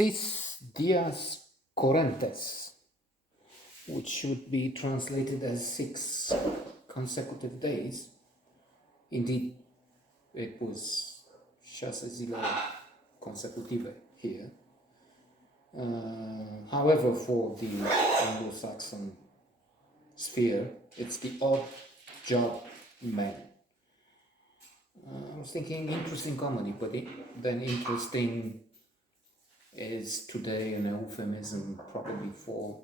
Sis Dias Correntes, which should be translated as 6 consecutive days. Indeed, it was 6 zile consecutive here. However, for the Anglo-Saxon sphere, it's the odd job man. I was thinking interesting comedy, but then interesting is today an euphemism probably for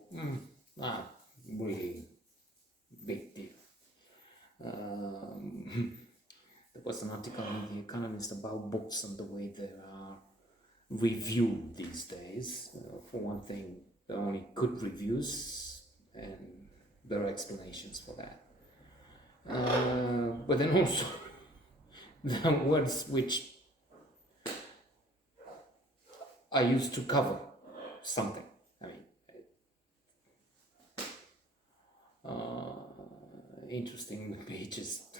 really big deal. There was an article in The Economist about books and the way they are reviewed these days. For one thing, there are only good reviews, and there are explanations for that. But then also, there are words which I used to cover something. I mean, interesting would be just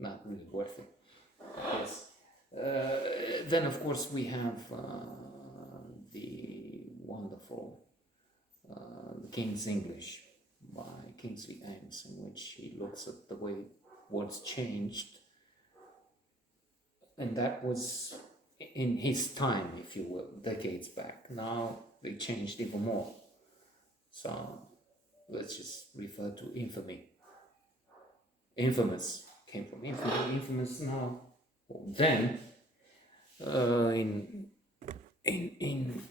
not really worth it, I guess. Then, of course, we have the wonderful King's English by Kingsley Ames, in which he looks at the way words changed, and that was in his time, if you will, decades back. Now they changed even more. So let's just refer to infamy. Infamous came from infamy. Infamous now. Well, then, in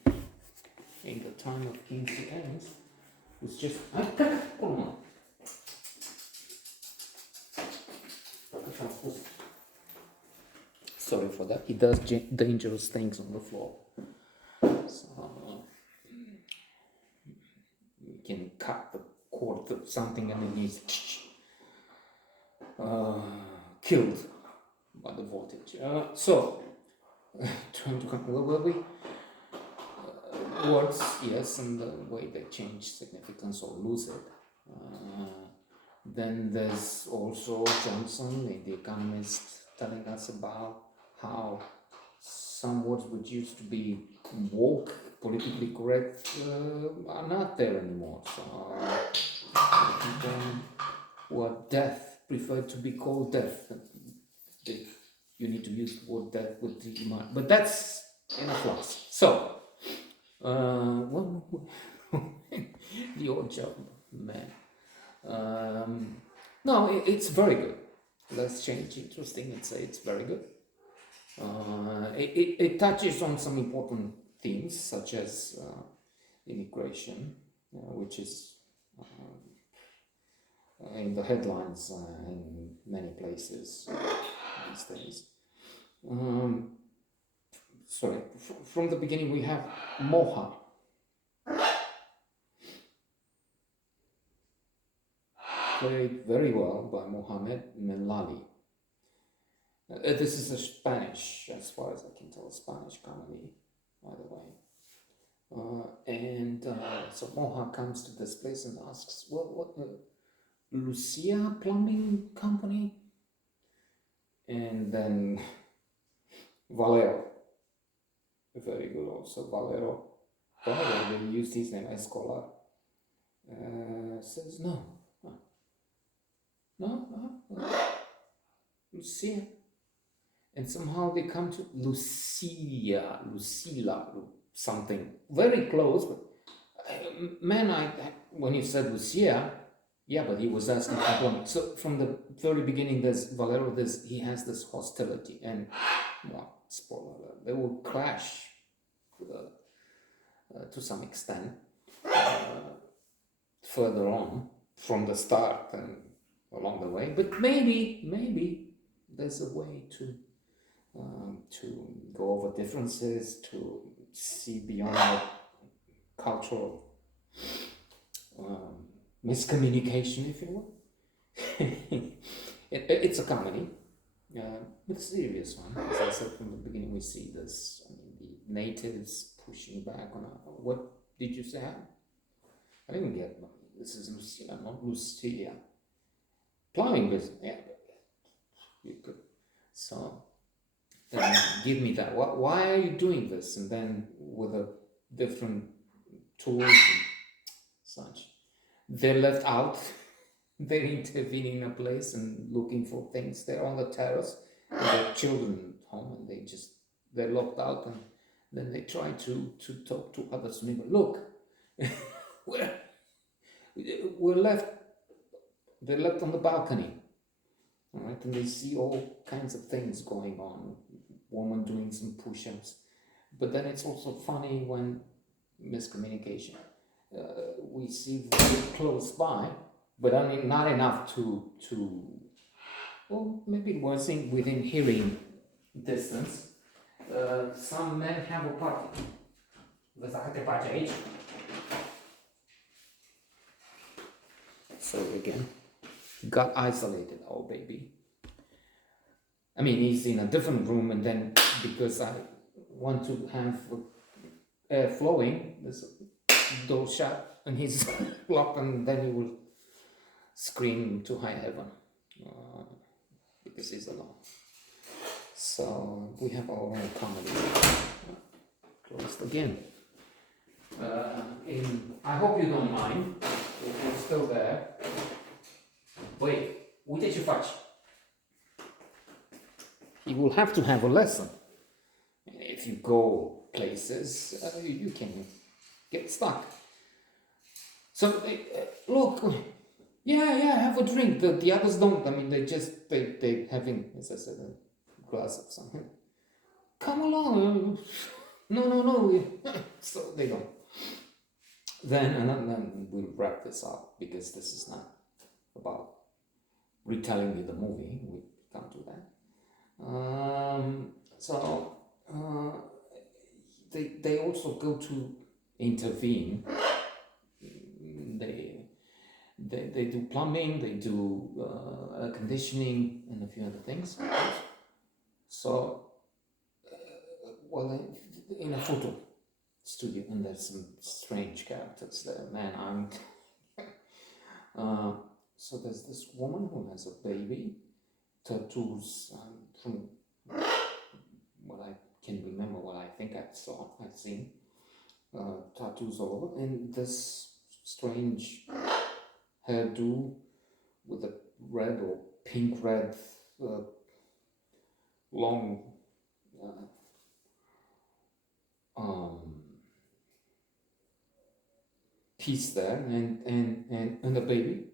the time of Kingsley Ames, it's just sorry for that. He does dangerous things on the floor. So you can cut the cord to something and then he's killed by the voltage. So, trying to come, where were we? Words, yes, and the way they change significance or lose it. Then there's also Johnson in The Economist telling us about how some words which used to be woke, politically correct, are not there anymore. So people who are deaf prefer to be called deaf. You need to use the word deaf with the iman, but that's in a flux. So, the odd job, man. No, it's very good. Let's change interesting and say it's very good. It touches on some important themes such as immigration, which is in the headlines in many places these days. From the beginning we have Moha. Played very well by Mohamed Mellali. This is a Spanish, as far as I can tell, Spanish comedy, by the way. So Moha comes to this place and asks, what Lucia Plumbing Company? And then Valero, very good also, Valero, they used his name, Escolar, says no, Lucia. And somehow they come to Lucila, something very close, but when you said Lucia, yeah, but he was asking for plumbing. So from the very beginning, Valero, he has this hostility, and well, spoiler alert, they will clash to some extent further on from the start and along the way. But maybe there's a way to go over differences, to see beyond the cultural miscommunication, if you will. It's a comedy, but a serious one. As I said from the beginning, we see this. I mean, the natives pushing back on what did you say? I didn't get it. This is Lucia, not Lucia. Plumbing business, yeah. You could. So give me that. Why are you doing this? And then with a different tools and such, they're left out. They're intervening in a place and looking for things. They're on the terrace with their children at home, and they're locked out, and then they try to talk to others. Maybe look, we're we're left. They're left on the balcony, all right, and they see all kinds of things going on. Woman doing some push-ups, but then it's also funny when miscommunication. We see very close by, but I mean not enough to well, maybe it was within hearing distance. Some men have a party. So again, got isolated, oh baby. I mean, he's in a different room, and then because I want to have air flowing, there's a door shut, and he's locked, and then he will scream to high heaven because he's alone. So we have our own comedy closed again. I hope you don't mind if you're still there. Wait, what did you fetch? You will have to have a lesson. If you go places, you can get stuck. So look, yeah, have a drink. The others don't. I mean, they having, as I said, a glass of something. Come along. No. So they don't. Then we'll wrap this up, because this is not about retelling you the movie. We can't do that. They also go to intervene. They do plumbing, they do air conditioning, and a few other things. So, in a photo studio, and there's some strange characters there. Man, so there's this woman who has a baby, tattoos from what I can remember, what I think I've seen, tattoos all over, and this strange hairdo with a red or pink red long piece there, and the baby,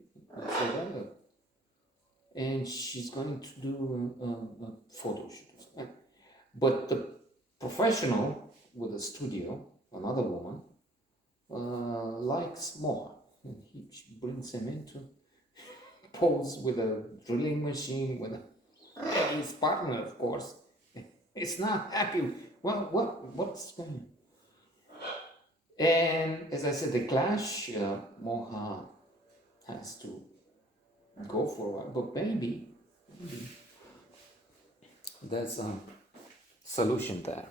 and she's going to do a photo shoot. But the professional with the studio, another woman, likes more. And she brings him in to pose with a drilling machine, with his partner, of course. It's not happy. Well, what's going on? And as I said, the clash, Moha has to go for a while, but maybe there's a solution there.